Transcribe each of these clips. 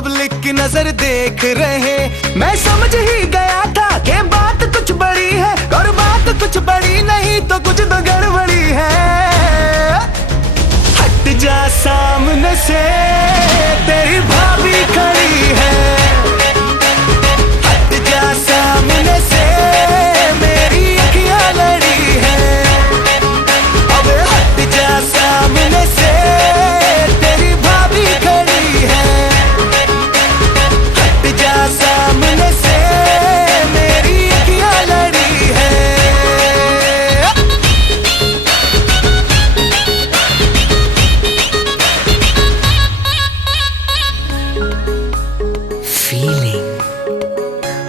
Public की नजर देख रहे। मैं समझ ही गया था कि बात कुछ बड़ी है, और बात कुछ बड़ी नहीं तो कुछ तो गड़बड़ी है। हट जा सामने से, तेरी भाभी खड़ी है। हट जा सामने से, मेरी अखियां लड़ी है। अब हट जा सामने से, तेरी भाभी खड़ी है। हट जा सामने से, मेरी अखियां लड़ी है।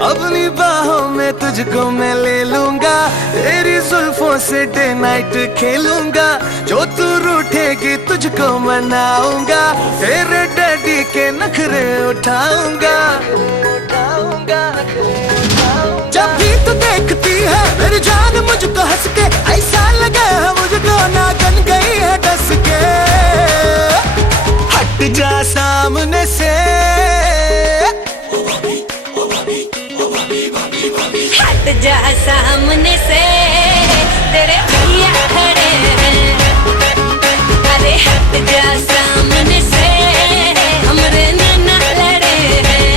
अपनी बाहों में तुझको मैं ले लूंगा, तेरी जुल्फों से डे नाइट खेलूंगा। जो तू रूठेगी तुझको मनाऊंगा, तेरे डैडी के नखरे उठाऊंगा। जब भी तू देखती है मेरी जान मुझको हंस के, ऐसा लगा है मुझको नागन गई है डस के। हट जा सामने से, हट जा सामने से, तेरे भैया खड़े हैं। अरे हट जा सामने से, हमरे नाना लड़े हैं।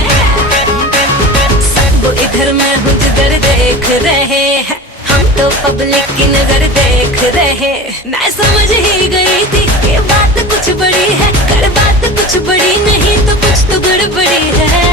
सब इधर मैं हूँ जिधर देख रहे हैं, हम तो पब्लिक की नजर देख रहे। मैं समझ ही गई थी ये बात कुछ बड़ी है, कर बात कुछ बड़ी नहीं तो कुछ तो गड़बड़ी है।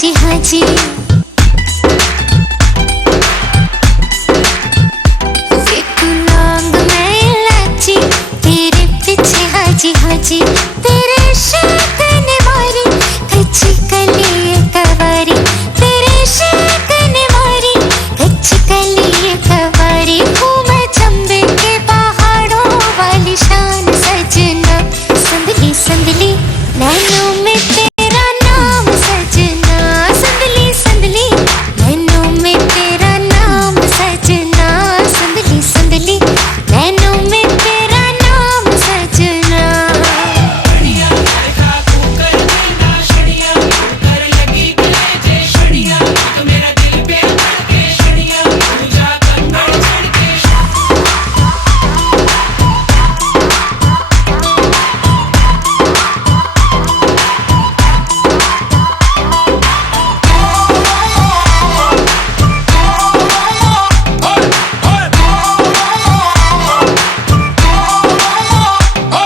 जी हाँ जी। ये तू लौंग मैं इलायची, तेरे पीछे हाँ जी हाँ जी। तेरे इश्क ने मारी कच्ची कली कवारी, तेरे इश्क ने मारी कच्ची कली कवारी। हूँ मैं चंबे के पहाड़ों वाली शान सजना, संदली संदली नैनों में तेरा नाम सजना, संदली संदली नैनों में तेरा नाम सजना, संदली संदली नैनों में तेरा नाम सजना।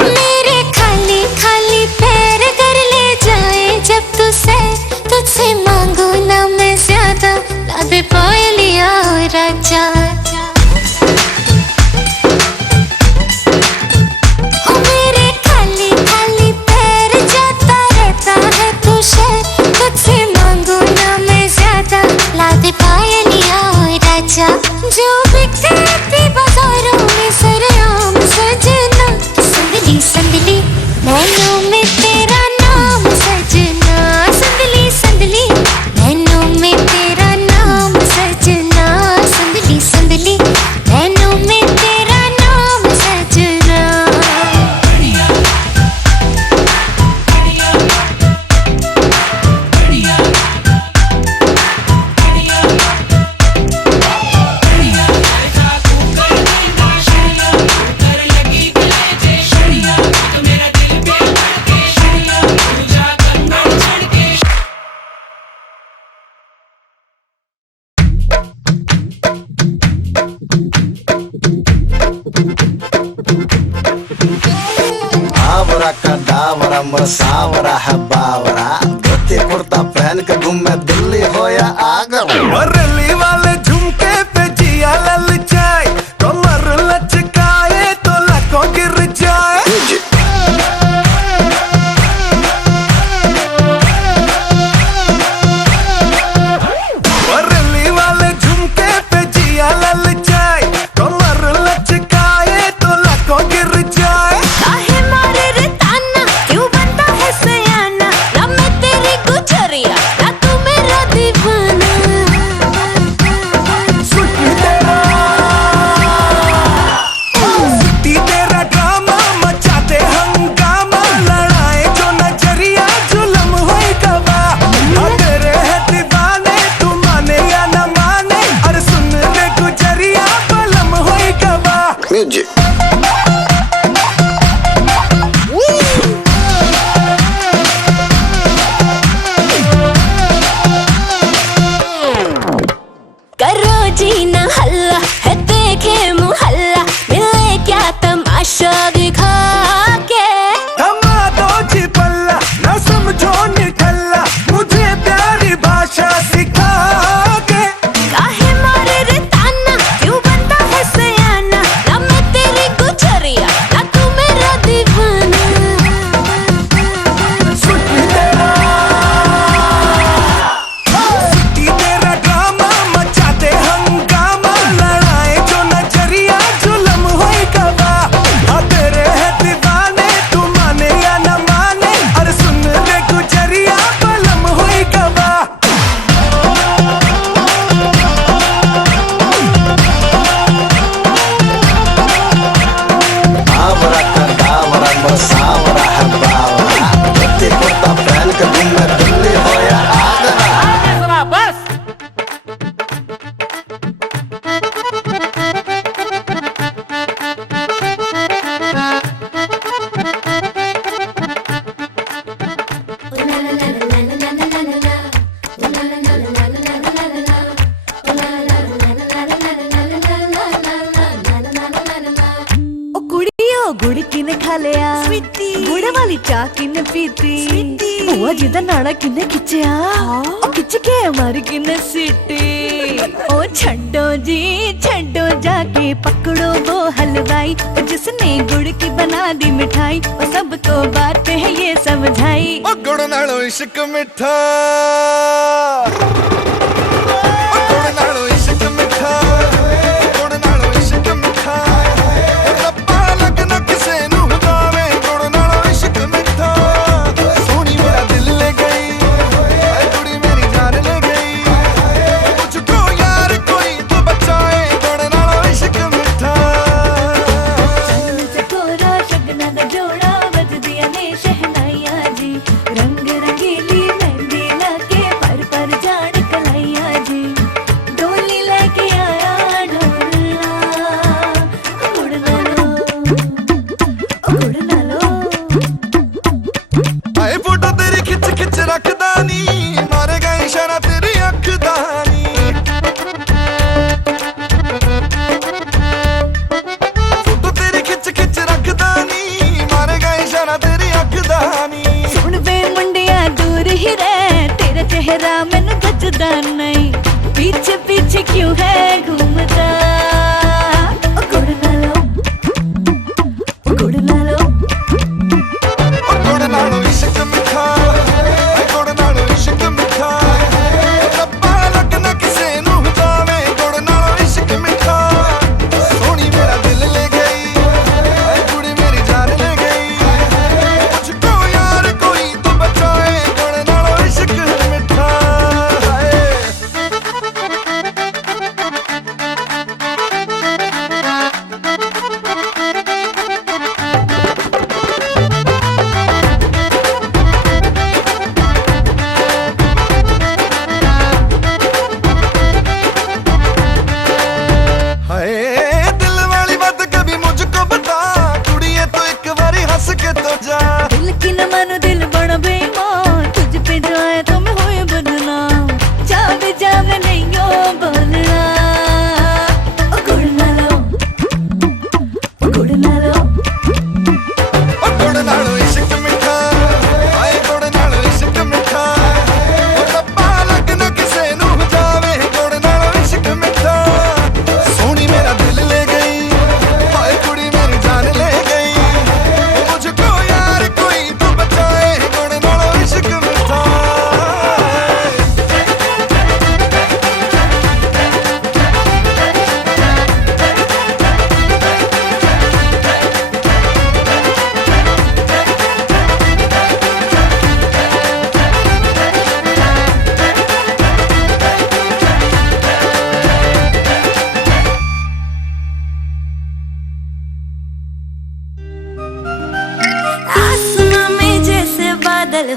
मेरे खाली खाली पैर कर ले जाए जब तू से, तुझसे मांगू ना मैं ज्यादा, ला दे पायलिया ओ राजा। ओ मेरे खाली खाली पैर जाता रहता है तू शहर, तुझसे मांगू ना मैं ज्यादा, ला दे पायलिया ओ राजा। जो बिकते थी बाजारों में सरेआम सजना, संदली संदली नैनों में तेरा नाम सजना, संदली संदली नैनों में तेरा नाम सजना, संदली संदली नैनों में तेरा नाम सजना। आवरा का डावरा मसावरा है बावरा, धोती कुर्ता पहन के घूमे दिल्ली हो या आगरा। बरेली वाले झुमके पे जिया ललचाए, कमर लचकाए तो लाखों गिर जाए। बरेली वाले झुमके पे जिया ललचाए, कमर लचकाए तो लाखों गिर जाए। काहे मारे रे ताना, क्यों बनता है सयाना, ना मैं तेरी गुजरिया ना तू मेरा दीवाना। सुट्टी तेरा ड्रामा मचाते हंगामा, लड़ाए जो नजरिया जुलम होई गवा। तेरे है दीवाने तू माने या न माने, अरे सुन ले गुजरिया बलम होई गवा। करो जी ना हल्ला है देखे मुहल्ला, मिले क्या तमाशा दिखा के। थमा दो जी पल्ला न समझो निठल्ला, मुझे प्यारी भाषा सिखा के। काहे मारे रे ताना, क्यों बनता है सयाना, ना मैं तेरी गुजरिया ना तू मेरा दीवाना। सुट्टी तेरा ड्रामा मचाते हंगामा, लड़ाए जो नजरिया जुलम होई गवा। तेरे है दीवाने तू माने या न माने, अरे सुन ले गुजरिया बलम होई गवा। आवरा का डावरा मसावरा है बावरा, धोती कुर्ता पहन के घूमे दिल्ली हो या आगरा। ओ कुड़ियो गुड़ किने खा लिया, गुड़ वाली चाह किने पीती। बुआ जी दा नाड़ा किन्ने खिच्चिया खिच के मारी किन्ने सीटी ओ छड्डो जी छड्डो जाके पकड़ो वो हलवाई जिसने गुड़ की बना दी मिठाई वो सबको बात है ये समझाई ओ गुड़ नालो इश्क मिठा मैनू गजदा नहीं पीछे पीछे क्यों है घूमता गुड़ नालो गुड़ नालो गुड़ नालो इश्क मिठा गुड़ नालो इश्क मिठा रब्बा लगना किसे नू जावे गुड़ नालो इश्क मिठा सोनी मेरा दिल ले गई कुड़ी मेरी जान ले गई मुझको यार कोई तो बचाए गुड़ नालो इश्क मिठा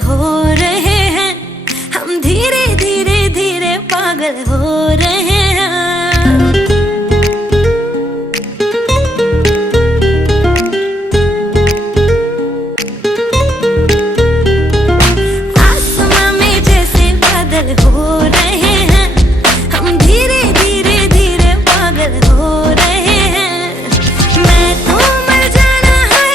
हो रहे हैं हम धीरे धीरे धीरे पागल हो रहे हैं आसमां में जैसे बादल हो रहे हैं हम धीरे धीरे धीरे पागल हो रहे हैं मैं तो मर जाना है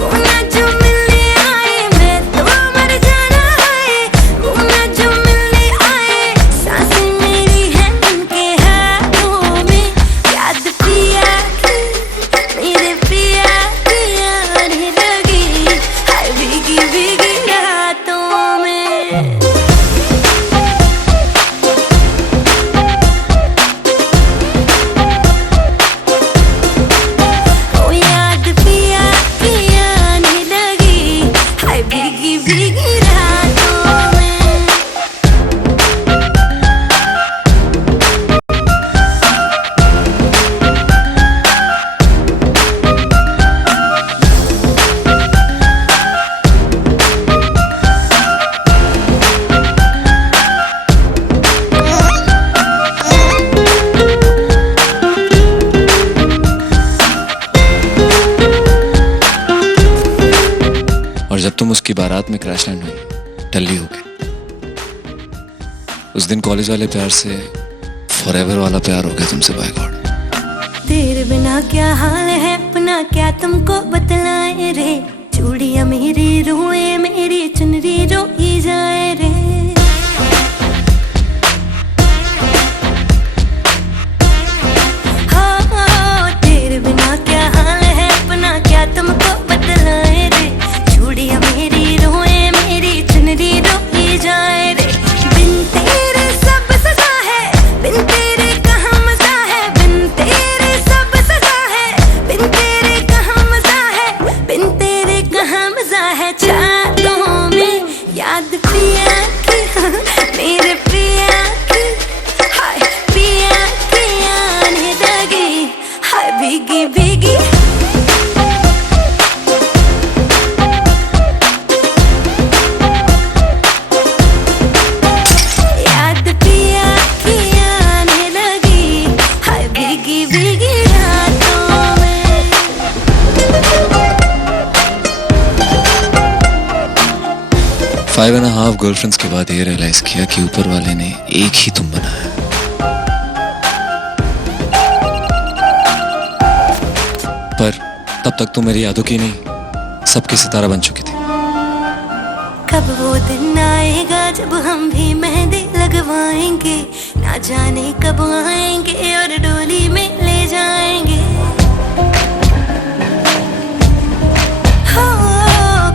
वो ना जो मिलने आए मैं तो मर जाना है वो ना जो मिलने आए सांसें मेरी है उनके हाथों में याद पिया की मेरे पिया की आने लगी हाय भीगी भीगी रातों में ओ याद पिया की आने लगी हाय भीगी भीगी रातों में और जब तुम उसकी बारात में क्रैश लैंड हुई टल्ली हो गई उस दिन कॉलेज वाले प्यार से फॉरएवर वाला प्यार हो गया तुमसे बाय गॉड तेरे बिना क्या हाल है अपना क्या तुमको बतलाए रे चूड़ियां मेरी रोए मेरी चुनरी रोई जाए रे। हाँ तेरे बिना क्या हाल है अपना क्या तुमको बतलाए रे। चूड़ियां मेरी रोए मेरी चुनरी रोई जाए रे। बिन तेरे सब सजा है बिन तेरे कहाँ मजा है। बिन तेरे सब सजा है बिन तेरे कहाँ मजा है। बिन तेरे कहाँ मजा है। चाहतों में याद पिया की मेरे पिया की हाय पिया की आने लगी हाय भीगी भीगी। याद पिया की आने लगी हाय भीगी भीगी रातों में। 5.5 गर्लफ्रेंड्स के बाद ये रियलाइज किया कि ऊपर वाले ने एक ही तुम बनाया। पर तब तक तो मेरी यादों की नहीं सबकी सितारा बन चुकी थी। कब वो दिन आएगा जब हम भी मेहंदी लगवाएंगे। ना जाने कब आएंगे और डोली में ले जाएंगे। हो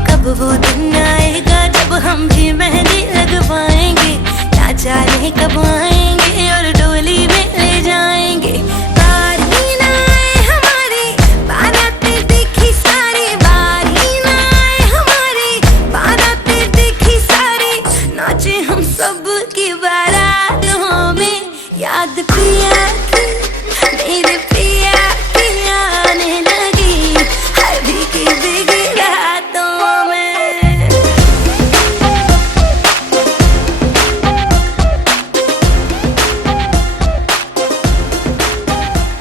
कब वो दिन आएगा जब हम भी मेहंदी लगवाएंगे। ना जाने कब आएंगे और डोली में ले जाएंगे। बारी ना आए हमारी बारातें देखी सारी। बारी ना आए हमारी बारातें देखी सारी। नाचे हम सब की बारातों में। याद पिया की मेरे पिया की आने लगी हाय भीगी भीगी रातों में।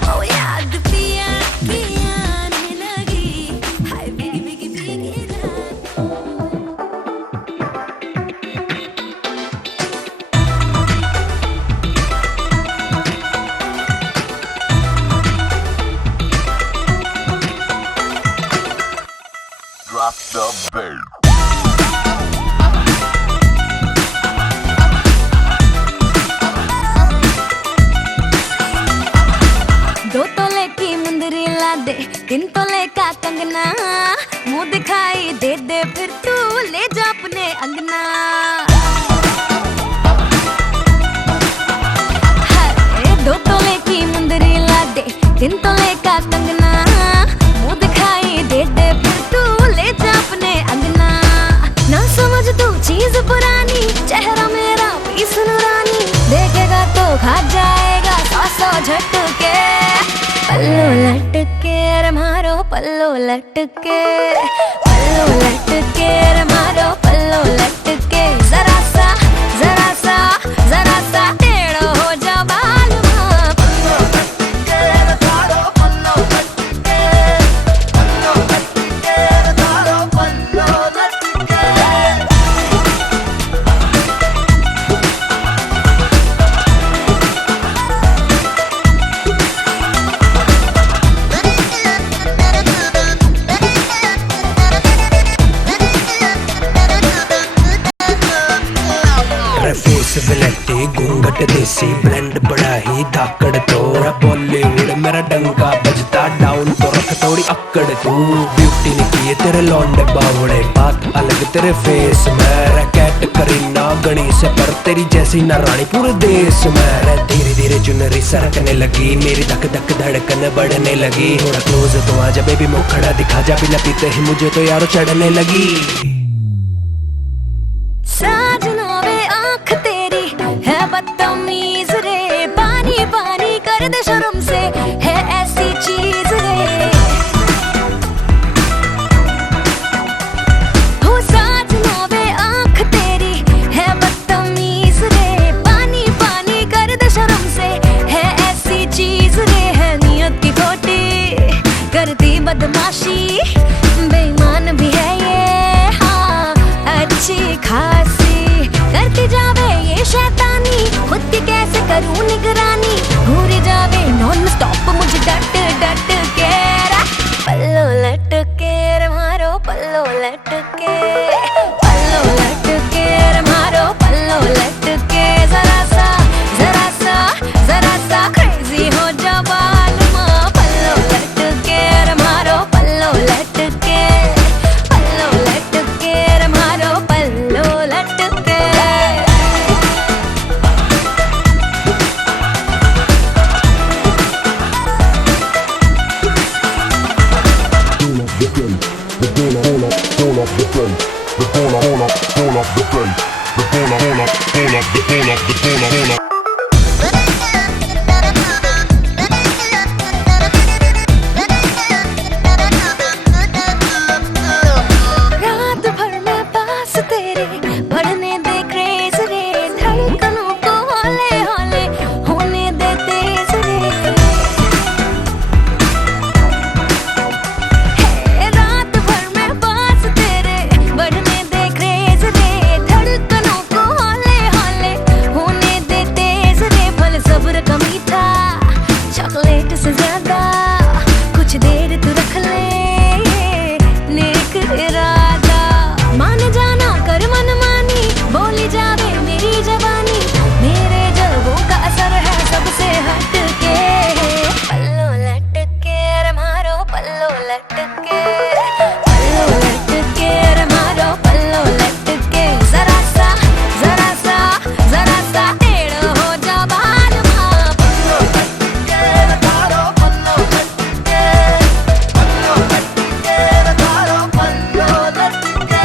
ओ याद पिया की आने लगी हाय भीगी भीगी भीगी रातों। Drop the bass. दो तोले की मुंदरी ला दे 3 तोले का कंगना। मुंह दिखाई दे दे फिर तू ले जा अपने अंगना। हाय 2 तोले की मुंदरी ला दे 3 तोले का कंगना। मुंह दिखाई दे दे फिर तू ले जा अपने अंगना। ना समझ तू चीज पुरानी चेहरा मेरा पीस नूरानी। देखेगा तो खा जाएगा 100 झटके। पल्लो लटके रे मारो पल्लो लटके। पल्लो लटके रे मारो पल्लो लटके। जरा सा टेढ़ो हो जा बालवा। पल्लो लटके रे मारो पल्लो लटके। पल्लो लटके रे मारो पल्लो लटके। फेस विलेटी घूंघट देसी ब्लेंड बड़ा ही धाकड़ तोरा। बॉलीवुड मेरा डंका बजता डाउन तो रख थोड़ी अक्कड़। तू ब्यूटी ने किए तेरे लौंडे बावड़े। बात अलग तेरे फेस में रैकेट करीना गणी से पर तेरी जैसी न रानी पूरे देश में। धीरे धीरे चुनरी सरकने लगी मेरी धक धक धड़कन बढ़ने लगी। थोड़ा क्लोज तो आजा बेबी मुखड़ा दिखा जा। बिना पीते ही मुझे तो यारो चढ़ने लगी। साजना वे आँख तेरी है बदतमीज रे। पानी पानी कर दे शर्म से है ऐसी चीज रे। हो साजना वे आँख तेरी है बदतमीज रे। पानी पानी कर दे शर्म से है ऐसी चीज रे। है नियत की खोटी करती बदमाशी। बेईमान भी है ये हाँ अच्छी खासी करती जावे ये रात भर मैं पास तेरे बढ़ने दे क्रेज रे, धड़कनों को हौले हौले होने दे तेज रे। रात भर मैं पास तेरे बढ़ने दे क्रेज रे, धड़कनों को हौले हौले होने दे तेज रे। फल सब्र का मीठा चॉकलेट से ज्यादा कुछ देर तू रख ले नेक इरादा। मान जाना कर मन मानी बोली जावे मेरी जवानी, मेरे जल्बों का असर है सबसे हट के। पल्लो लटके रे मारो पल्लो लटके, पल्लो लटके रे मारो पल्लो लटके। जरा सा टेढ़ हो जा बाल माँ, पल्लो लटके रे मारो पल्लो लटके, पल्लो लटके रे मारो पल्लो लटके।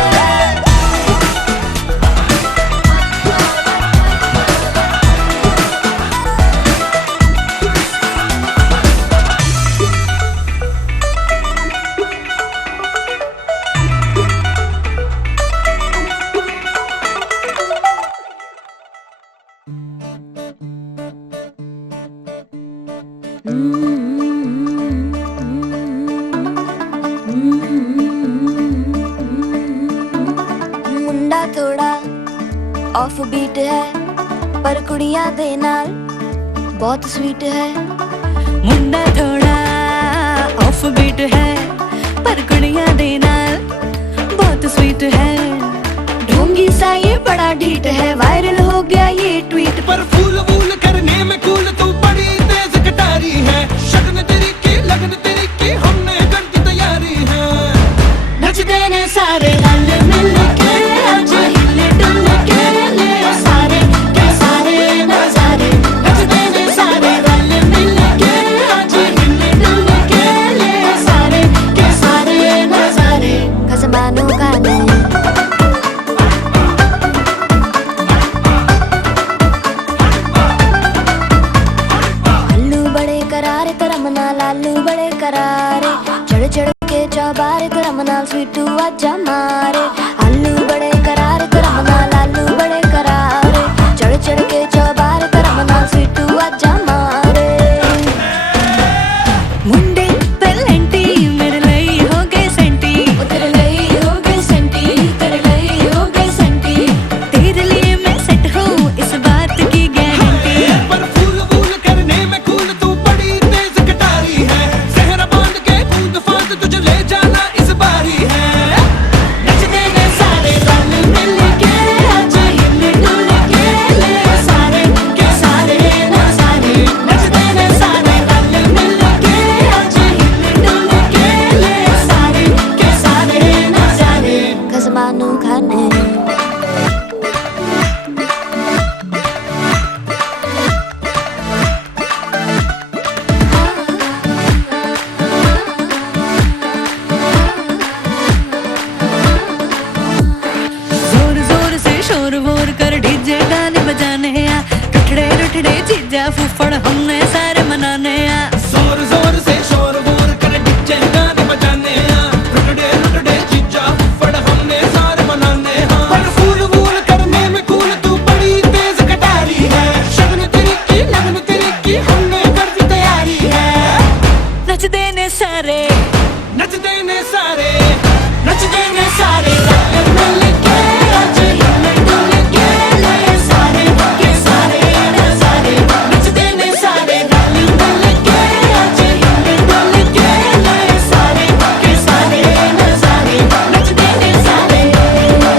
मुंडा थोड़ा ऑफ बीट है पर कुड़ियां दे नाल बहुत स्वीट है। मुंडा थोड़ा ऑफ बीट है पर कुड़ियां दे नाल बहुत स्वीट है। ढोंगी सा ये बड़ा ढीठ है, वायरल हो गया ये ट्वीट। पर फूल वूल करने में कूल तू बड़ी तेज कटारी है, शगन तेरी की लगन तेरी की हमने कर दी तैयारी है। नचते ने सारे रल मिल के आज हिले डुल के ले सारे के सारे नजारे। नचते ने सारे रल मिल के आज हिले डुल के ले सारे के सारे नजारे। कसमानों का नहीं आलू बड़े करारे तरम नाल आलू बड़े करारे, चढ़ चढ़ के चौबारे तरम नाल स्वीटू आजा मारे। आलू बड़े करारे तरम नाल आलू बड़े करारे, चढ़ चढ़ के चौबारे तरम नाल स्वीटू आजा मारे। मुंडे पेलेंटी मेरे लिए हो गए सेंटी, तेरे लिए हो गए सेंटी, तेरे लिए हो गए सेंटी। तेरे लिए मैं सेट हूँ इस बात की गारंटी। पर फूल वूल करने में कूल तू बड़ी तेज कटारी है, सहरा बांध के कूद फांद तुझे ले जाना इस बारी है। नचते ने सारे रल मिल के आज हिले डुल के ले सारे के सारे नजारे। नचते ने सारे रल मिल के आज हिले डुल के ले सारे के सारे नजारे। कसमानू खाने जोर जोर से शोर वोर कर डीजे गाने बजाने आ, टुटड़े टुटड़े चीजा फूफड़ हमने सारे मनाने आ। जोर जोर से शोर वोर कर डीजे गाने बजाने आ, रुटड़े रुटड़े चीजा फड़ हमने सारे मनाने हाँ। पर फूल वूल करने में कूल तू बड़ी तेज कटारी है, शगन तेरी की लगन तेरी की हमने कर दी तैयारी है। नचते ने सारे नचते ने सारे नचते ने सारे रल मिल के आज हिले डुल के ले सारे के सारे नजारे। नचते ने सारे रल मिल के आज हिले डुल के ले सारे के सारे नजारे। नचते ने सारे नचते ने सारे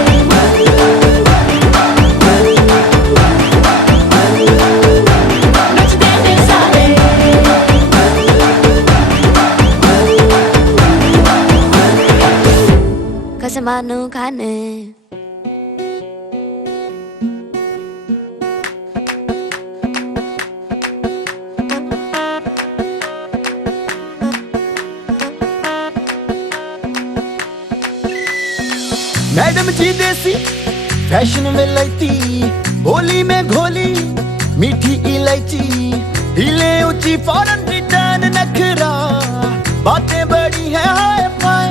कसमानू खाने। मैडम जी देसी फैशन में लैती, होली में घोली मीठी इलायची, हिले ऊंची फॉरेन रिटर्न नखरा, बातें बड़ी है हाय फाय,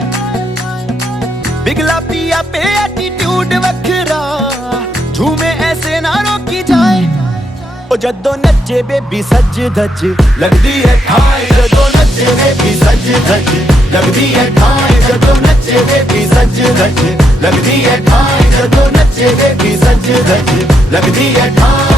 बिगला पिया पे एटीट्यूड वखरा, झूमे ऐसे ना रोकी जाए। ओ जदों नचे बेबी सज धज लगदी है ठाए, जदों नचे बेबी सज धज लगदी है ठाए, जदों नचे बेबी सज धज लगदी है ठाए, जदों नचे बेबी सज धज लगदी है ठाए।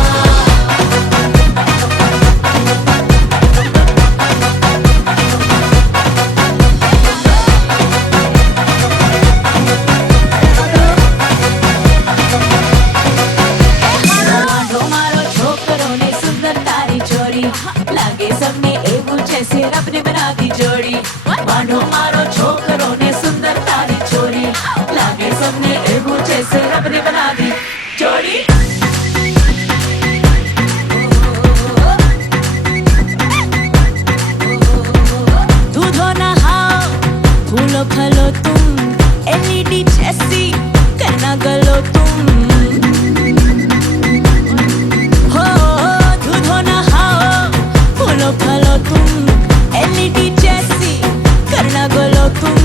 मानो मारो छोकरों ने सुंदर तारी छोरी, लागे सबने एगो जैसे रब ने बना दी जोड़ी। दूधो नहाओ फूलो फलो तुम, एलईडी जैसी करना गलो तुम, हो दूधो नहाओ फूलो फलो तुम, एलईडी जैसी करना गलो तुम,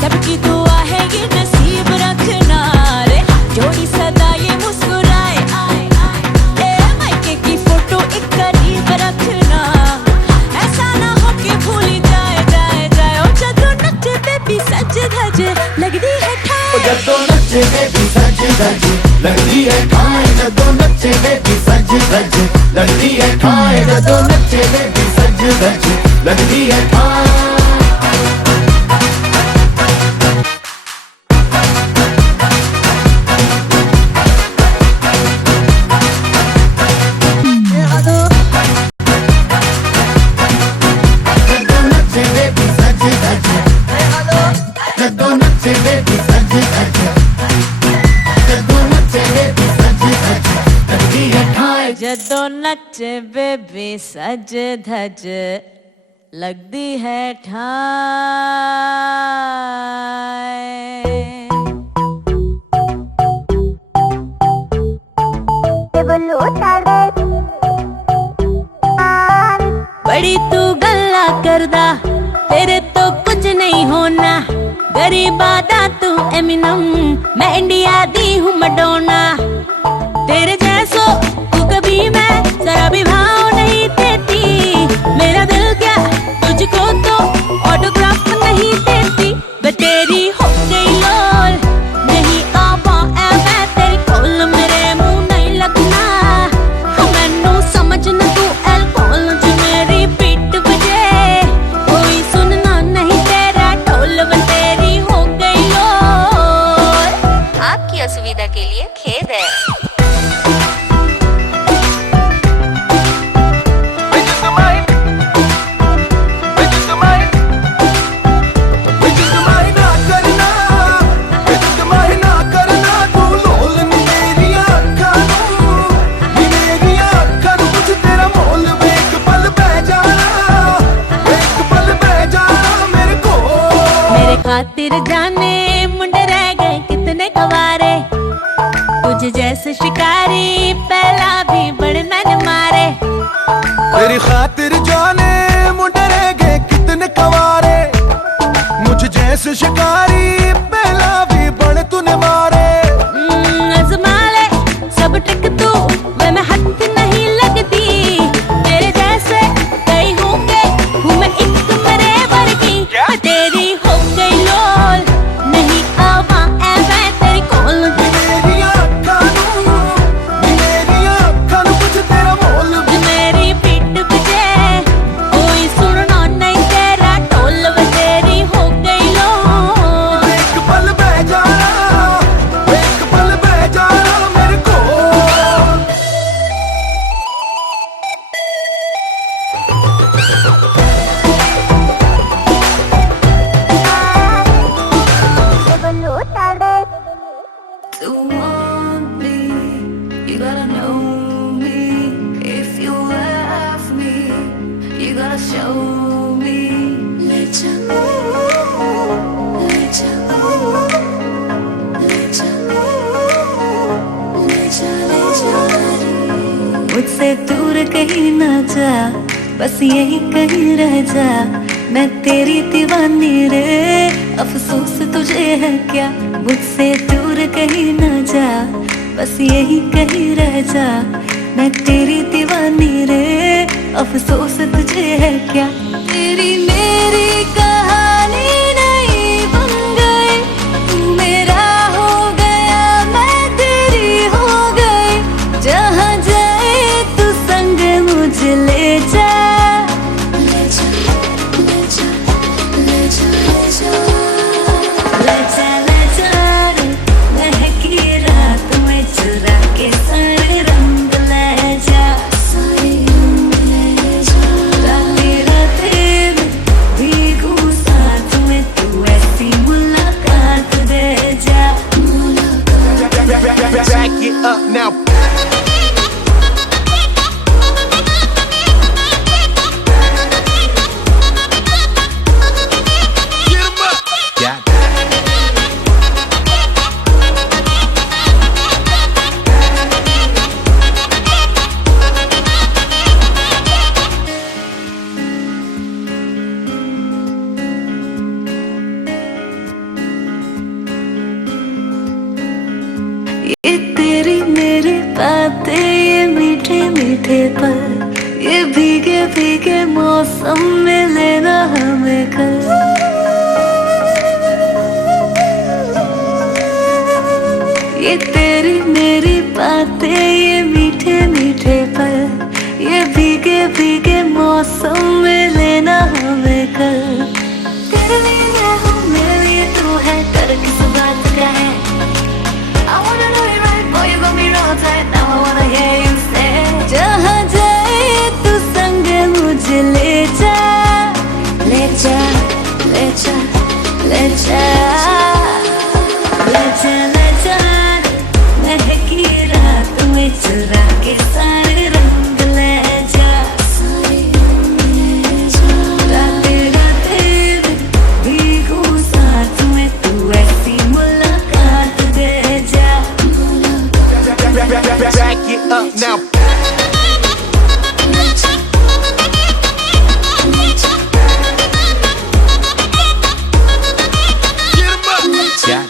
सबकी दुआ है ये नसीब रखना रे, जोड़ी सदा ये मुस्कुराए आए आए, ए मायके की फोटो एक करीब रखना, ऐसा ना हो कि भूल जाए जाए जाए। ओ जदों नचे बेबी सज धज लगदी है ठाए, ओ जदों नचे बेबी सज धज लगदी है ठाए, जदों नचे बेबी सज धज लगदी है ठाए, जदों नचे बेबी सज धज लगदी है ठाए। जदों नचे बेबी सज धज लगदी है बड़ी तू गल्ला करदा, तेरे तो कुछ नहीं होना, गरीबादा तू एमिनम, मैं इंडिया दी हूँ मडोना, तेरे जैसो तू कभी मैं जरा भी भाव नहीं देती, मेरा दिल क्या तुझको तो ऑटोग्राफ नहीं देती, मैं तेरी हो गई लोल, नहीं आवा ऐ मैं तेरी कोल, मेरे मुंह नहीं लगना, मैनू समझ न तू एल्कोहल, जो मेरी पीठ बजे कोई सुनना नहीं तेरा ढोल, मैं तेरी हो गई लोल। आपकी असुविधा के लिए खेद है। खातिर जाने मुंडे रह गए कितने कवारे, तुझे जैसे शिकारी पहला भी बड़े मैंने मारे, तेरी खातिर जाने मुंडे रह गए कितने कवारे, मुझे जैसे शिकारी पहला भी बड़े तूने मारे। आजमा ले सब ट्रिक तू, मैं हाथ नहीं लगती, तेरे जैसे कई होंगे हूँ मैं एक मेरे वर्गी, तेरी हो गई लोल, नहीं आवा ऐ मैं तेरी कोल, मेरी आँखां नू कुछ तेरा मोल, मेरी पीठ बजे मुझसे दूर कहीं ना जा, बस यही कहीं रह जा। मैं तेरी दीवानी रे, अफसोस तुझे है क्या। मुझसे दूर कहीं ना जा, बस यही कहीं रह जा। मैं तेरी दीवानी रे, अफसोस तुझे है क्या। तेरी मेरी कहानी नहीं बन गई, तू मेरा हो गया, मैं तेरी हो गई। जहाँ जाए तू संग मुझे ले जा, ले जा, ले जा, ले जा, ले जा, ले जा, ले जा रे। महकी रात में चुरा के सारे रंग ले जा, सारे रंग ले जा। रातें रातें में भीगू साथ में, तू ऐसी मुलाकात दे जा, मुलाकात। Back it up now. Get 'em up. Yeah. ये तेरी मेरी बातें, ये मीठे मीठे पल, ये भीगे भीगे मौसम में लेना हमें कल। ये तेरी मेरी बातें, ये मीठे मीठे पल, ये भीगे भीगे मौसम में लेना हमें कल। तेरे लिए मैं हूँ, मेरे लिए तू है, डर किस बात का है। I wanna know you right, boy, you got me wrong tight. Now I wanna hear you say, जहाँ जाए तू संग मुझे ले जा, ले जा, ले जा, ले जा, ले जा, ले जा। महकी रात में चुरा के सारे रंग ले जा, सारे रंग ले जा। रातें रातें में भीगू साथ में, तू ऐसी मुलाकात दे जा, Back it up now. Get 'em up. Yeah.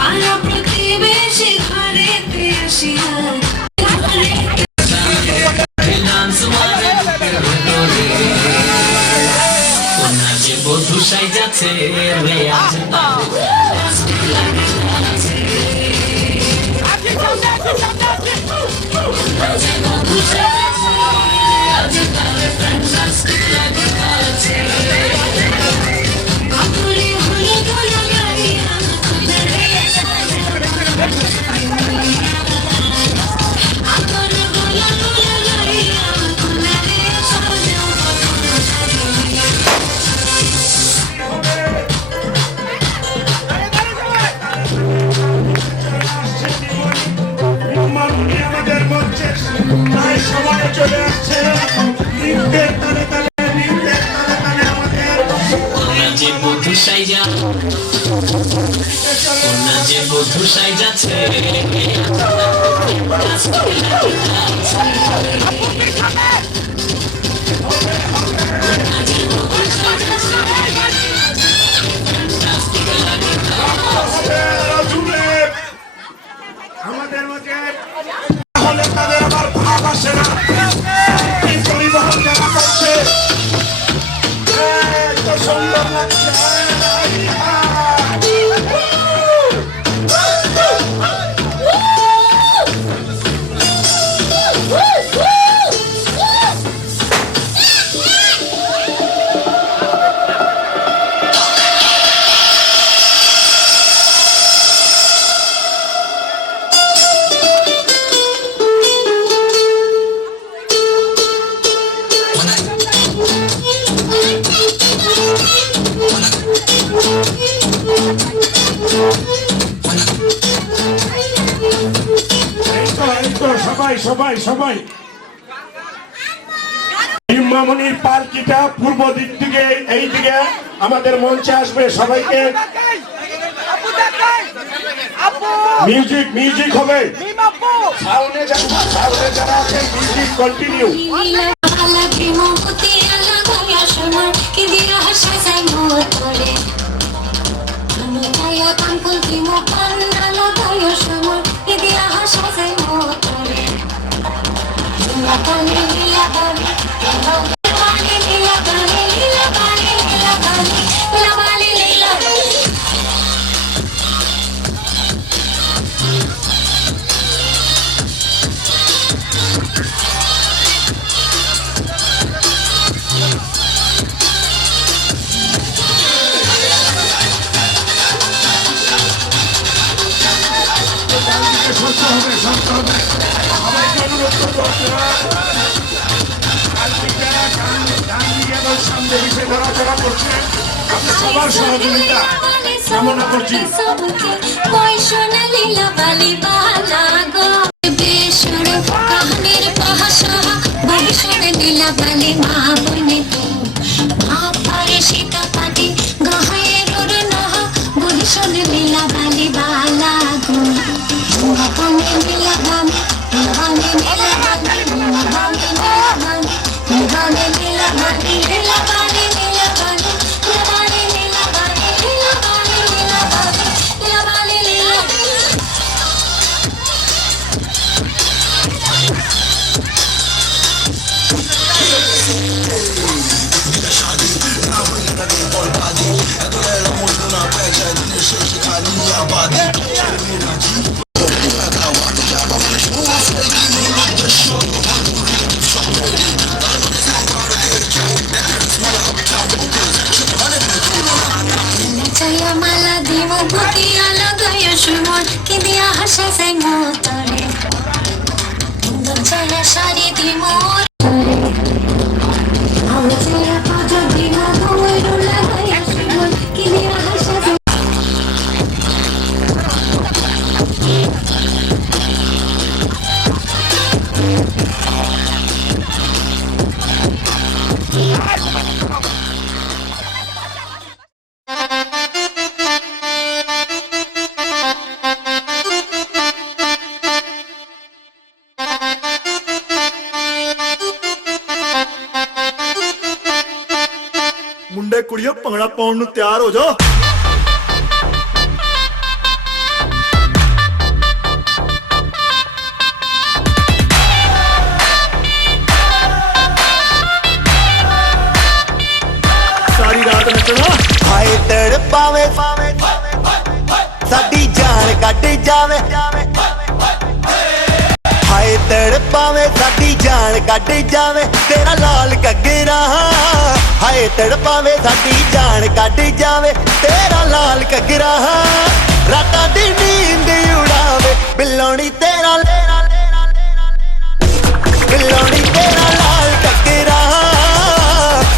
Para proteger, আমাদের মঞ্চে প্রায় সময় চলে আসছে। নৃত্যের তালে তালে নৃত্যের তালে তালে আমাদের যে বধূ সাইজা ওনা যে বধূ সাইজাছে আমাদের মধ্যে হলে তাদের আবার ভাব আসে না। এই পরিবহন যারা করছে এত সুন্দর লাগছে। সবাই সবাই সবাই মামনির পালকিটা পূর্ব দিক থেকে এই দিকে আমাদের মঞ্চে আসবে। সবাইকে মিউজিক মিউজিক হবে, সাউন্ডে যারা আছেন মিউজিক কন্টিনিউ। সবার সহযোগিতা কামনা করছি। ਮੁੰਡੇ ਕੁੜੀਓ ਭੰਗੜਾ ਪਾਉਣ ਨੂੰ ਤਿਆਰ ਹੋ ਜਾਓ। ਸਾਰੀ ਰਾਤ ਨੱਚਣਾ। ਹਾਏ ਤੜਪਾਵੇ ਸਾਡੀ ਜਾਨ ਕੱਢ ਜਾਵੇ, ਹਾਏ ਤੜਪ तड़पावे साडी जान कट जावे तेरा लाल घग्गरा हाय तड़पावे साडी जान कट जावे तेरा लाल घग्गरा रातां दी नींद उड़ावे बिल्लोनी तेरा बिल्लोनी तेरा लाल घग्गरा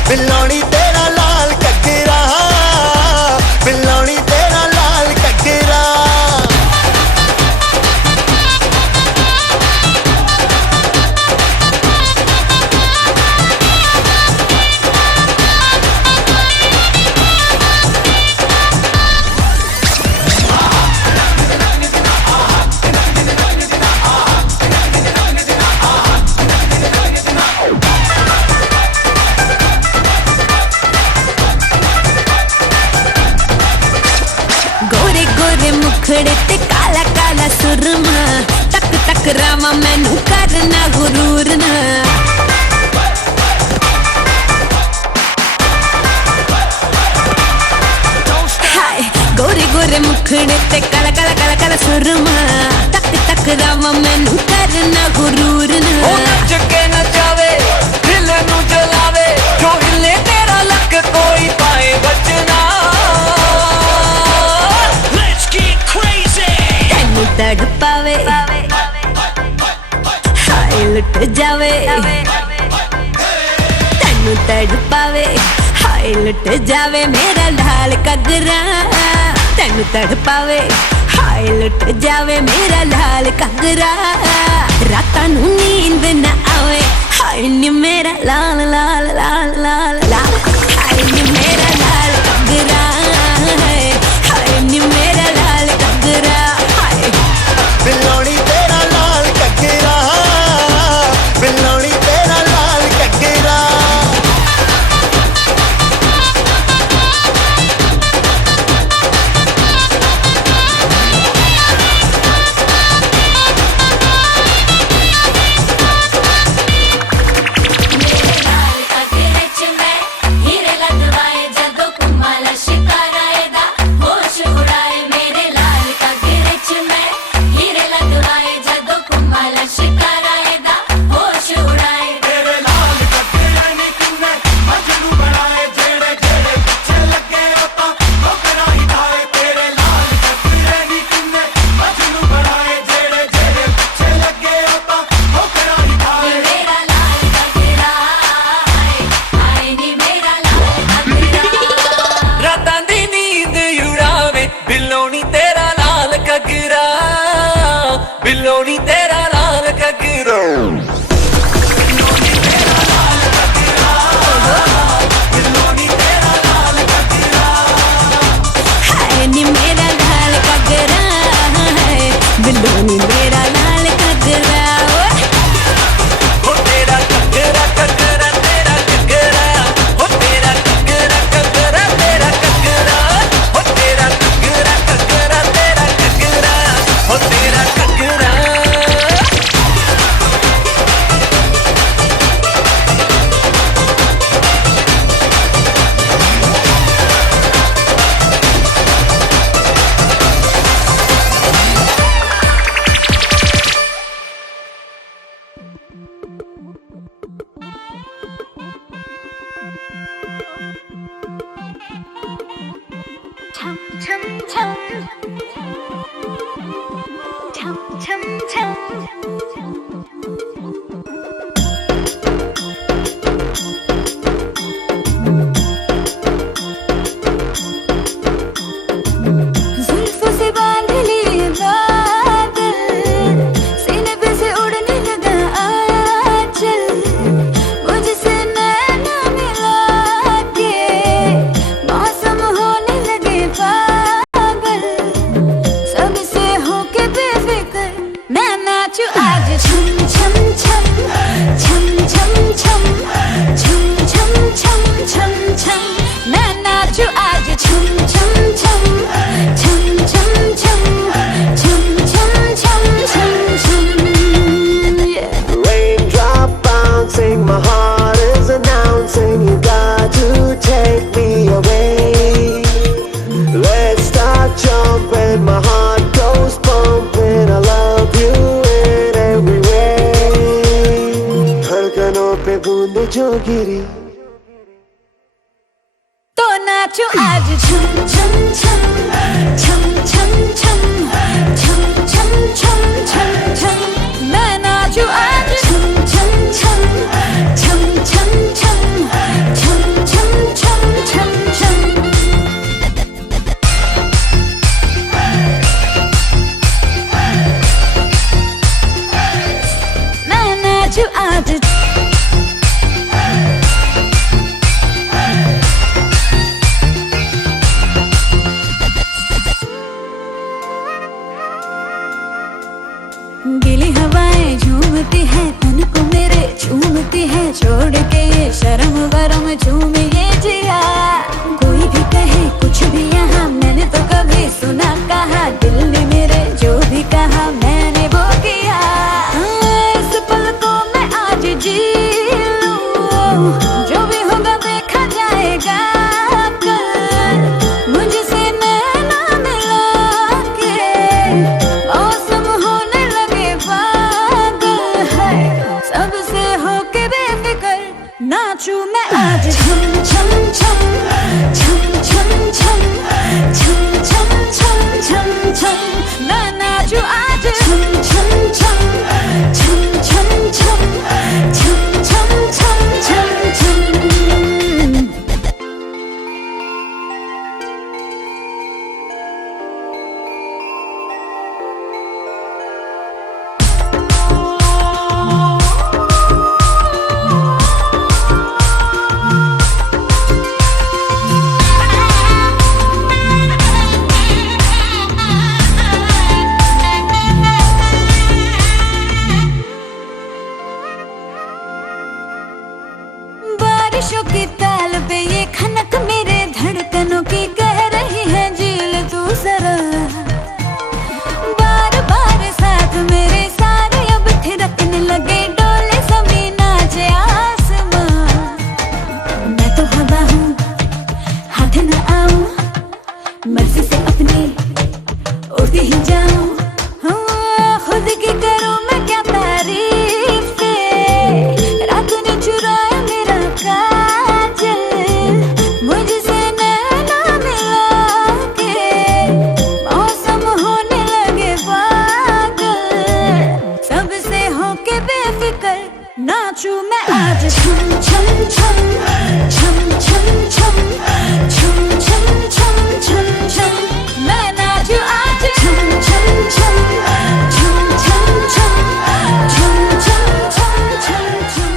बिल्लोनी तेरा लाल घग्गरा बिल्लोनी तेरा लाल घग्गरा गोरे गोरे मुखड़े ते काला काला सुरमा तक तक रामा मैनू करना गुरूर ना हाय गोरे गोरे मुखड़े ते काला काला काला काला सुरमा तक तक रामा मैनू करना गुरूर ना ओ नच के नचावे दिल नू जलावे जो हिले तेरा लक कोई पाए बचना तैनू तड़पावे हाय लुट जावे तैनू तड़पावे हाय लुट जावे मेरा लाल घग्गरा तैनू तड़पावे हाय लुट जावे मेरा लाल घग्गरा रातां नू नींद ना आवे हाय नी मेरा लाल लाल लाल लाल लाल हाय नी मेरा लाल घग्गरा हाय नी मेरा लाल घग्गरा बिल्लोनी तेरा लाल घग्गरा बिल्लोनी तेरा लाल घग्गरा हीरे लदवाए जदों कुमाला शिकाराए दा होश उड़ाए मेरे लाल घग्गरे च मैं हीरे लदवाए जदों कुमाला शिकाराए दा होश उड़ाए तेरे लाल घग्गरे ने तूने मजनू बनाए जेड़े जेड़े पीछे लगे होता ठोकरा ही खाए तेरे लाल घग्गरे ने तूने मजनू बनाए जेड़े जेड़े पीछे लगे होता ठोकरा ही खाए मेरा लाल घग्गरा हाय नी मेरा लाल घग्गरा रातां दी नींद उड़ावे बिल्लोनी तेरा लाल घग्गरा बिल्लोनी तेरा लाल घग्गरा हाय नी मेरा लाल घग्गरा बिल्लोनी मेरा लाल घग्गरा ओ तेरा घग्गरा घग्गरा तेरा घग्गरा ओ तेरा घग्गरा घग्गरा तेरा घग्गरा ओ तेरा घग्गरा घग्गरा तेरा घग्गरा ओ तेरा घग्गरा Chum chum chum chum chum chum जुल्फों से बांध लिए बादल सीने पे से उड़ने लगा आंचल मुझसे नैना मिला के मौसम होने लगे पागल सबसे होके बेफिक्र मैं नाचूं आज छम छम छम छम छम छम छम छम छम छम छम मैं नाचूं आज छम छम छम छम छम छम छम छम छम छम छम yeah. Raindrop bouncing, my heart is announcing you got to take me away. Let's start jumping, my heart goes pumping. I love you in every way. गिरी तो नाचो आज छम छम छम छम छम छम छम छम छम छम छम मैं नाचू आज छम छम छम छम छम छम छम छम छम छम छम मैं नाचू आज गीली हवाएं झूमती है तन को मेरे झूमती है छोड़ के ये शर्म वरम झूम ये जिया कोई भी कहे कुछ भी यहाँ मैंने तो कभी सुना कहा दिल ने मेरे जो भी कहा मैंने वो किया इस पल को मैं आज जी लूं जो भी होगा देखा जाएगा कल मुझसे नैना मिला के मौसम होने लगे पागल है सबसे होके बेफिक्र नाचू मैं आज छम छम छम छम छम छम छम छम छम छम छम मैं नाचू आज छम छम छम छम छम छम छम छम छम छम छम बारिशों की ताल पे ये खनक मेरे धड़कनों की कह रही है झील तू जरा बार बार साथ मेरे सारे अब थिरकने लगे डोले जमीन नाचे आसमां मैं तो हवा हूँ हाथ न आऊं मर्जी से अपनी उड़ती ही जाऊं खुद की करूं मैं क्या तारीफ रात ने चुराया मेरा काजल मुझसे नैना मिला के मौसम होने लगे पागल सबसे होके बेफिक्र नाचू मैं आज छम छम छम छम छम छम छम छम छम छम छम मैं नाचू आज छम छम छम छम छम छम छम छम छम छम छम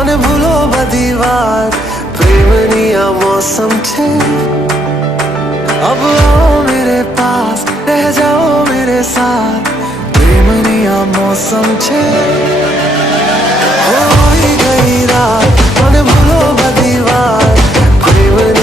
અને ભૂલો બધી વાત પ્રેમની આ મૌસમ છે अब आओ मेरे पास रह जाओ मेरे साथ प्रेमनी आ मौसम छे होई गई रात મને ભૂલો બધી વાત પ્રેમની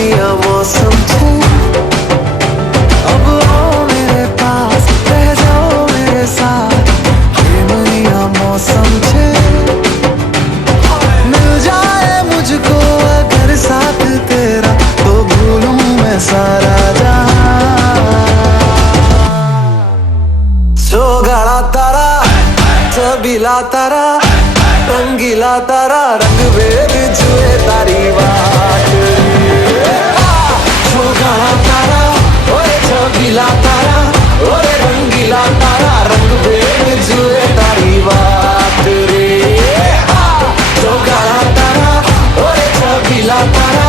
छबीला तारा रंग बेर जुए तारी बात छोगाड़ा तारा ओए छबीला तारा ओए रंगीला तारा रंग बेर जुए तारी बात रे छोगाड़ा तारा ओए छबीला तारा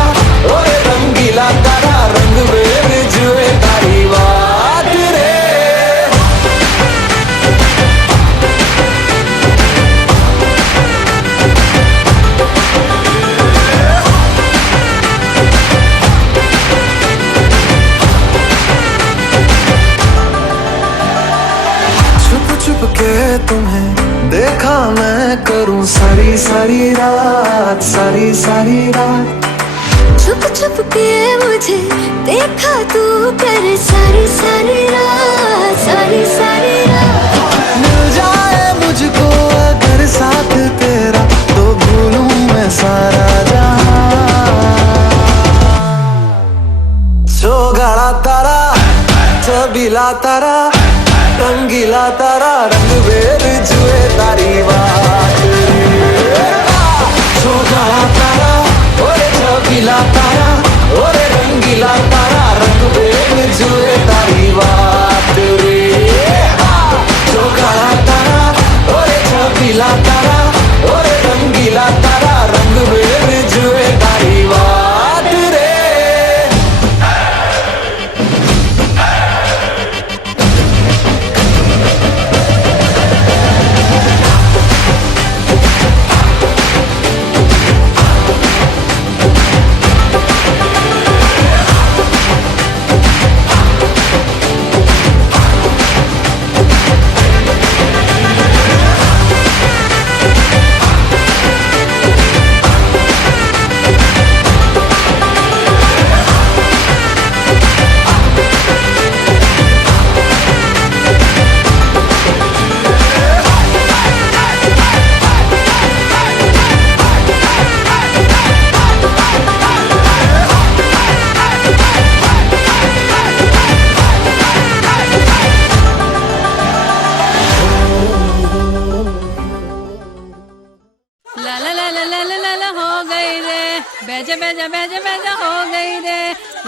ओए रंगीला तारा रंग बेर जुए तारी बात रे छुप के तुम्हें देखा मैं करूं सारी सारी रात सारी सारी रात छुप छुप के मुझे देखा तू कर सारी सारी रात सारी सारी रात मिल जाए मुझको अगर साथ तेरा तो भूलूं मैं सारा जहां छोगाड़ा तारा छबीला तारा रंगीला तारा रंग बेर जुए तारी बात छोगाड़ा तारा ओरे छबीला तारा ओरे रंगीला तारा रंग बेर जुए तारी बात रे छोगाड़ा तारा ओरे छबीला तारा ओरे रंगीला तारा रंग बेर जुए तारी बात रे ला ला ला ला ला ला ला ला हो गई रे बेजा बेजा बेजा बेजा हो गई रे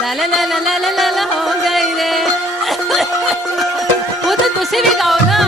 ला ला ला ला ला ला ला ला हो गई रे वो तो तुझसे भी गाओ ना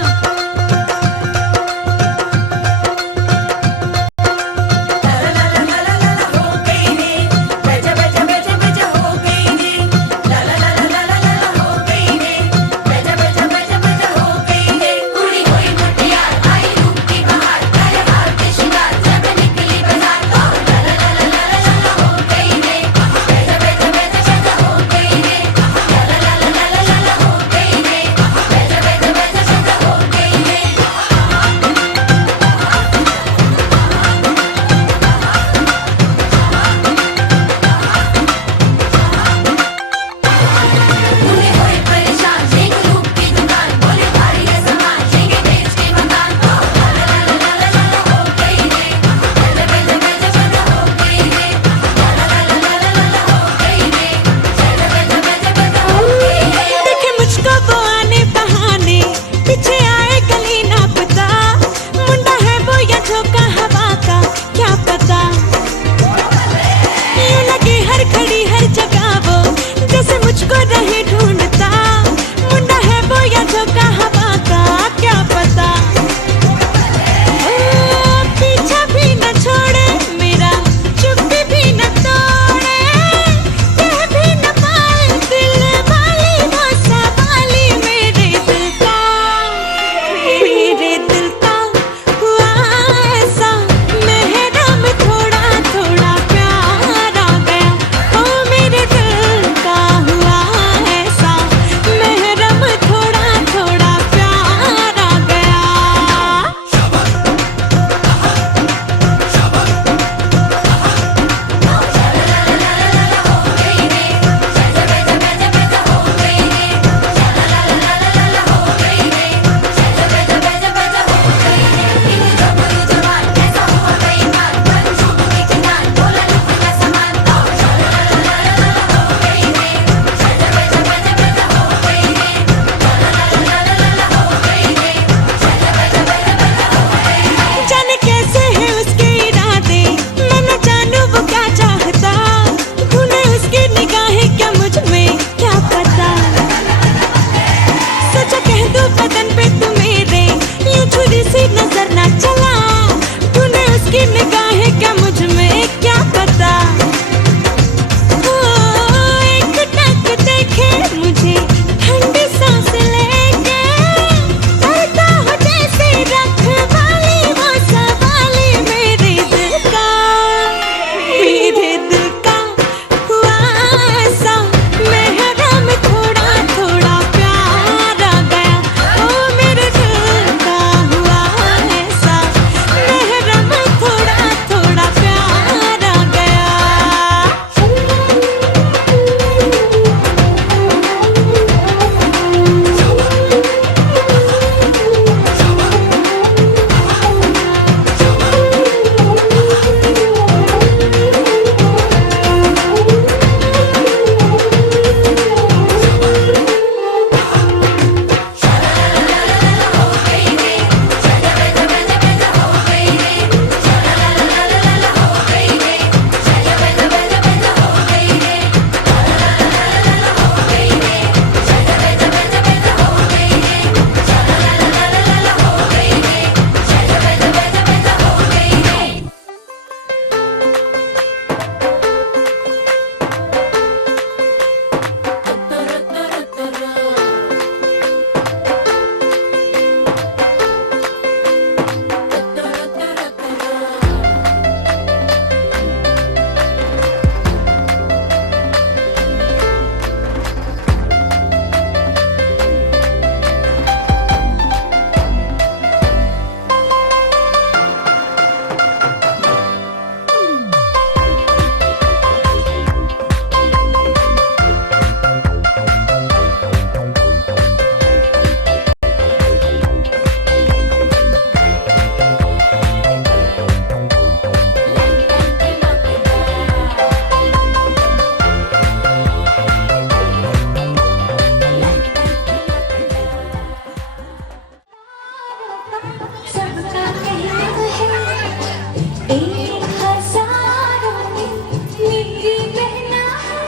एक हजारों में मेरी बहना है,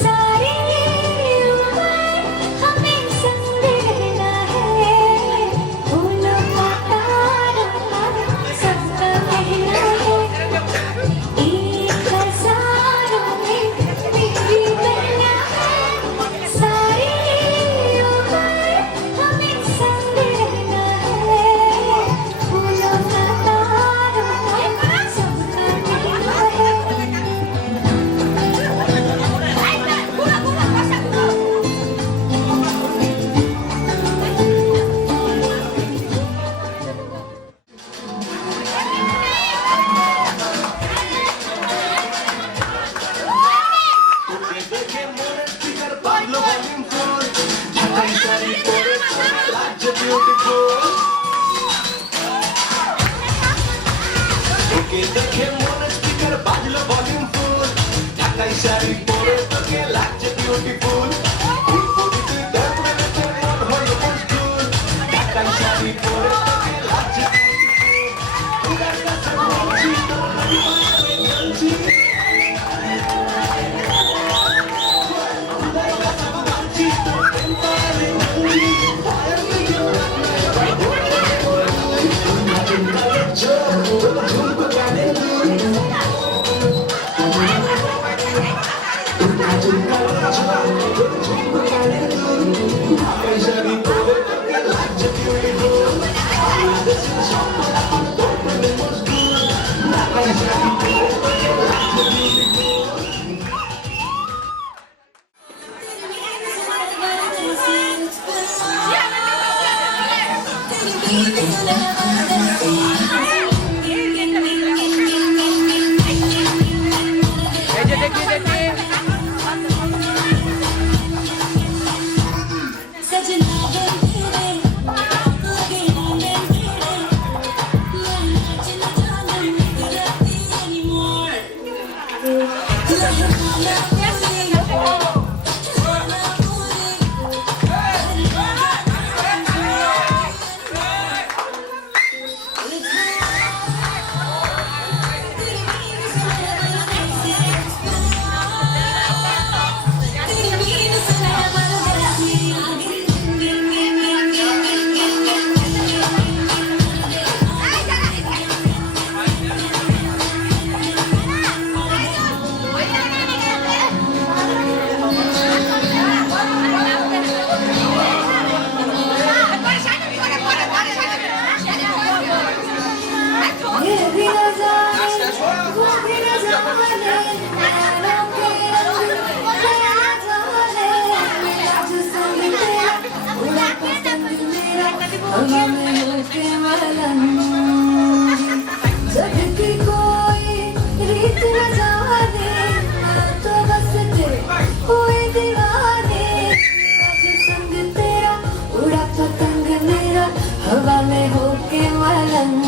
सारी उम्र हमें संग रहना है, फूलों का तारा सबका कहना है। एक हजारों में मेरी बहना है, सारी उम्र हमें संग रहना है, फूलों का तारा सबका कहना है। हवा में होके मलंग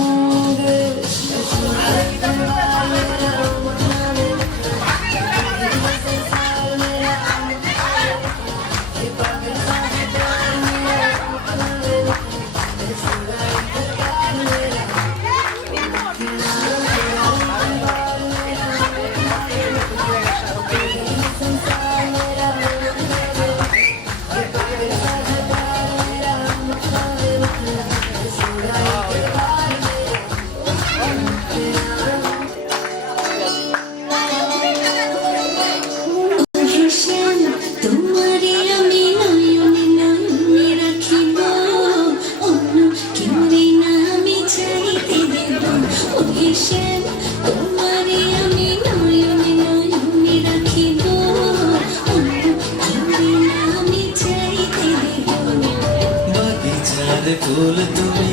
ফুল তুমি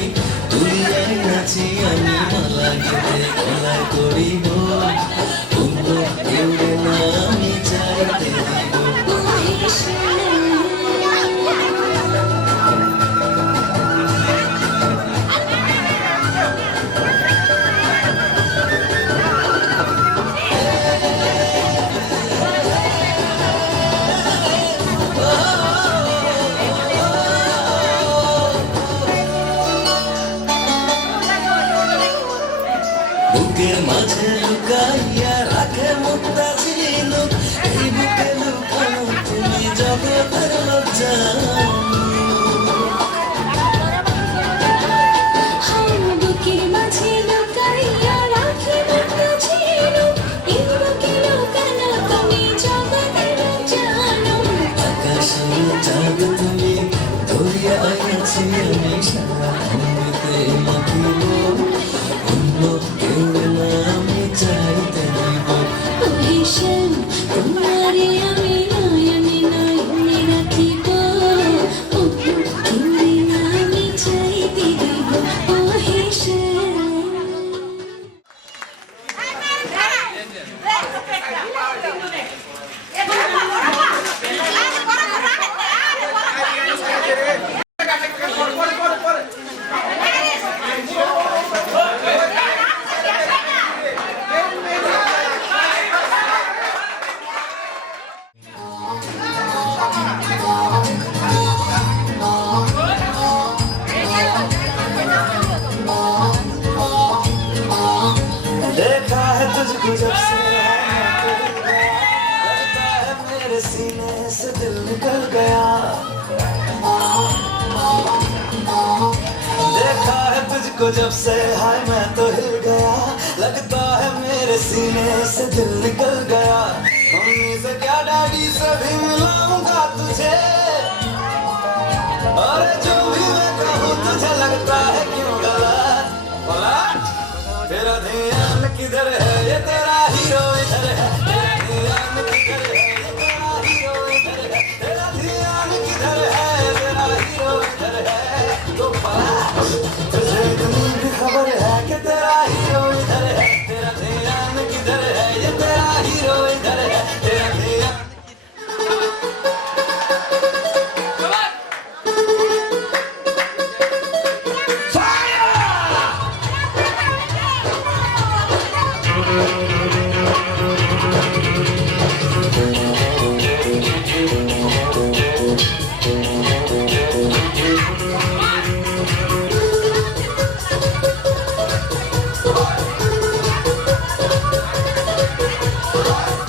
তুলিয়াই নাচি আমি মালা গেতে গলা করিব অন্য কেউরে না আমি চাইতে দিব বুকের মাঝে লুকাইয়া রাখে মুক্তা ঝিনুক এই বুকে লুকানো তুমি জগতের লজ্জা বুকের মাঝে লুকাইয়া রাখি মুক্তা ঝিনুক এই বুকে লুকানো তুমি জগতের জানো আকাশে চাঁদ তুমি ধরিয়া আইয়াছি আমি সারা অমৃতে মাখিব অন্য কেউ না আমি চাইতে দিব ভীষণ তোমারে আমি নয়নে নয়নে রাখিব দিন আমি চাইতে দিব ও ভীষণ देखा है तुझको जब से लगता है मेरे सीने से दिल निकल गया देखा है तुझको जब से हाय मैं तो हिल गया लगता है मेरे सीने से दिल निकल गया मम्मी से क्या डैडी से भी मिलाऊंगा तुझे और जो भी मैं कहूँ तुझे लगता है क्यों गलत पलट तेरा ध्यान किधर है ये तेरा हीरो इधर है तेरा ध्यान किधर है ये तेरा हीरो इधर है तेरा ध्यान किधर है ये तेरा हीरो इधर है तो पलट तुझे इतनी भी खबर है कि तेरा हीरो इधर है तेरा ध्यान किधर है ये तेरा हीरो इधर है तेरा ध्यान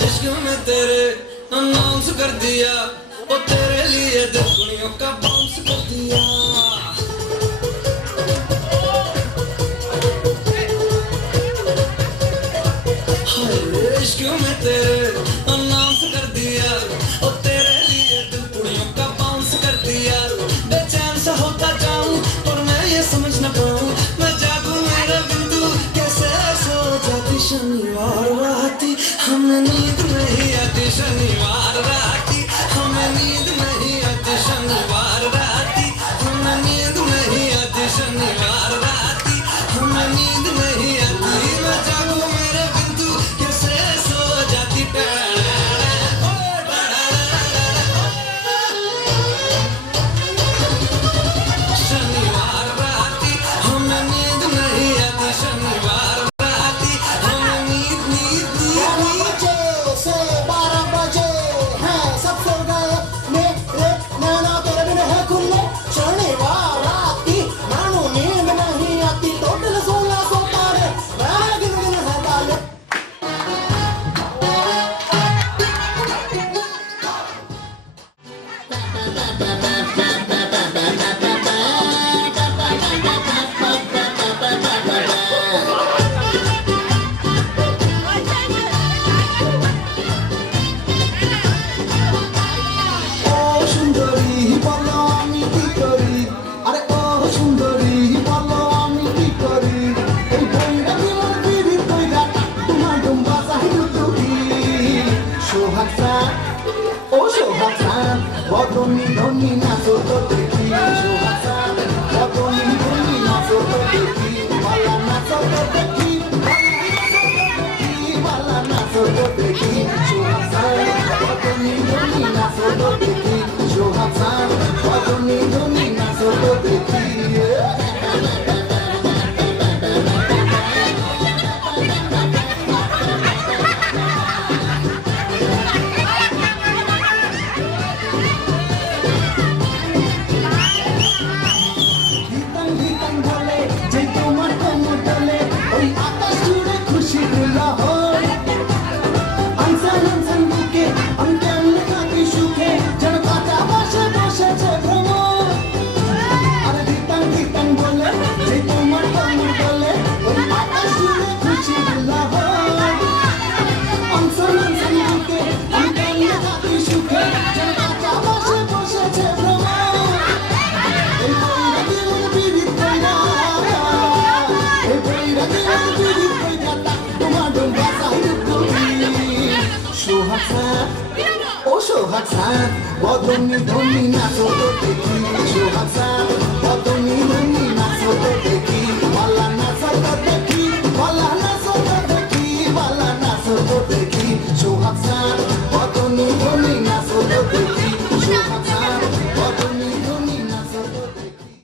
इश्क में तेरे अनाउंस कर दिया वो तेरे लिए दुनिया का बाउंस कर दिया हाय इश्क में तेरे अनाउंस कर दिया वो तेरे लिए दुनिया का बाउंस कर दिया बेचैन सा होता जाऊं पर मैं ये समझ न पाऊं मैं जागूं मेरा बिंदु कैसे सो जाती शनिवार राती हमें नींद नहीं आती शनिवार राती हमें नींद नहीं आती शनिवार राती हमें नींद नहीं आती शनिवार राती हमें नींद नहीं आती मैं जागूं मेरे बिंदु कैसे सो जाती शनिवार राती हमें नींद नहीं आती शनिवार राती हमें नींद नींद नींद से 12 बजे हैं सब सो गए मेरे नैना तेरे बिन है खुले शनिवार राती मानो नींद नहीं आती टोटल 1600 तारे मैं गिन गिन है ताले ও সুন্দরী বলো আমি কি করি আরে ও সুন্দরী বলো আমি কি করি এই বইটা দিলাম বিবি কইরা তোমার ডুম্বা চাহিদা তুমি সোহাগ চাঁদ ও সোহাগ চাঁদ বদনি ধনি নাচো তো দেখি সোহাগ চাঁদ বদনি ধনি নাচো তো দেখি বালা নাচো তো দেখি বালা নাচো তো দেখি সোহাগ চাঁদ বদনি ধনি নাচো তো দেখি সোহাগ চাঁদ বদনি ধনি নাচো তো দেখি জুড়ে খুশির লহর আনসান আনসান বুকে আমি কেমনে থাকি সুখে যেন কাটা বসে বসেছে ভ্রমর আরে ধিতাং ধিতাং বলে যে তোমার তোমার বলে ওই আকাশ জুড়ে খুশির লহর আনসান আনসান বুকে আমি কেমনে থাকি সুখে যেন কাটা বসে বসেছে ভ্রমর এই বইরা দিলের বিরিত কইরা এই বইরা দিলের বিরিত কইরা তোমার ডোঙ্গা সাহিত্য সোহাগ স্যার ও সোহাগ স্যার বদনি ধনি নাচো তো দেখি সোহাগ স্যার বদনি ধনি নাচো তো দেখি বালা নাচো তো দেখি বালা নাচো তো দেখি বালা নাচো তো দেখি সোহাগ স্যার বদনি ধনি নাচো তো দেখি সোহাগ স্যার বদনি ধনি নাচো তো দেখি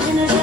Thank you.